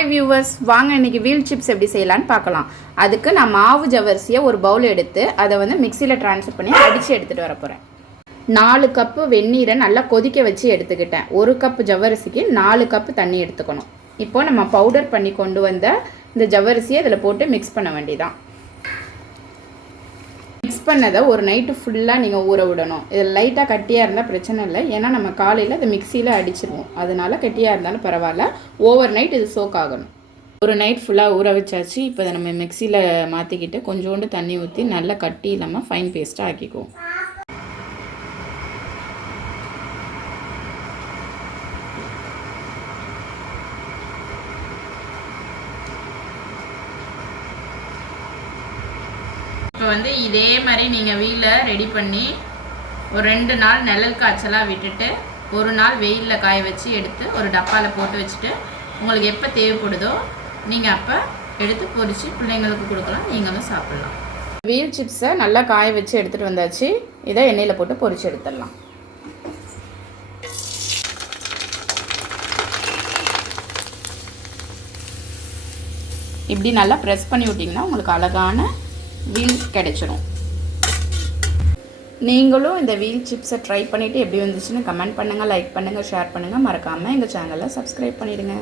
Hi viewers, வாங்க இன்றைக்கி wheel chips எப்படி செய்யலான்னு பார்க்கலாம். அதுக்கு நான் மாவு ஜவ்வரிசியை ஒரு பவுல் எடுத்து அதை மிக்சியில் ட்ரான்ஸ்ஃபர் பண்ணி அடித்து எடுத்துகிட்டு வர போகிறேன். 4 கப்பு வெந்நீரை நல்லா கொதிக்க வச்சு எடுத்துக்கிட்டேன். 1 கப்பு ஜவ்வரிசிக்கு 4 கப்பு தண்ணி எடுத்துக்கணும். இப்போது நம்ம பவுடர் பண்ணி கொண்டு வந்த இந்த ஜவ்வரிசியை அதில் போட்டு மிக்ஸ் பண்ண வேண்டியதான். மிக்ஸ் பண்ணதை ஒரு நைட்டு ஃபுல்லாக நீங்கள் ஊற விடணும். இதில் லைட்டாக கட்டியாக இருந்தால் பிரச்சனை இல்லை, ஏன்னா நம்ம காலையில் அதை மிக்சியில் அடிச்சிருவோம். அதனால கட்டியாக இருந்தாலும் பரவாயில்ல, ஓவர் நைட் இது சோக் ஆகணும். ஒரு நைட் ஃபுல்லாக ஊற வச்சாச்சு. இப்போ அதை நம்ம மிக்சியில் மாற்றிக்கிட்டு கொஞ்சோண்டு தண்ணி ஊற்றி நல்லா கட்டி இல்லாமல் ஃபைன் பேஸ்ட்டாக ஆக்கிக்குவோம். இப்போ இதே மாதிரி நீங்கள் வீலை ரெடி பண்ணி ஒரு 2 நாள் நிழல் காய்ச்சலாக விட்டுட்டு ஒரு நாள் வெயிலில் காய வச்சு எடுத்து ஒரு டப்பாவில் போட்டு வச்சுட்டு உங்களுக்கு எப்போ தேவைப்படுதோ நீங்கள் அப்போ எடுத்து பொரித்து பிள்ளைங்களுக்கு கொடுக்கலாம், நீங்களும் சாப்பிட்லாம். வீல் சிப்ஸை நல்லா காய வச்சு எடுத்துகிட்டு வந்தாச்சு. இதை எண்ணெயில் போட்டு பொரித்து எடுத்துடலாம். இப்படி நல்லா ப்ரெஸ் பண்ணி விட்டிங்கன்னா உங்களுக்கு அழகான வீல் கிடைச்சிரும். நீங்களும் இந்த வீல் சிப்ஸை ட்ரை பண்ணிவிட்டு எப்படி வந்துச்சுன்னு கமெண்ட் பண்ணுங்கள், லைக் பண்ணுங்கள், ஷேர் பண்ணுங்கள். மறக்காமல் எங்கள் சேனலை சப்ஸ்கிரைப் பண்ணிவிடுங்க.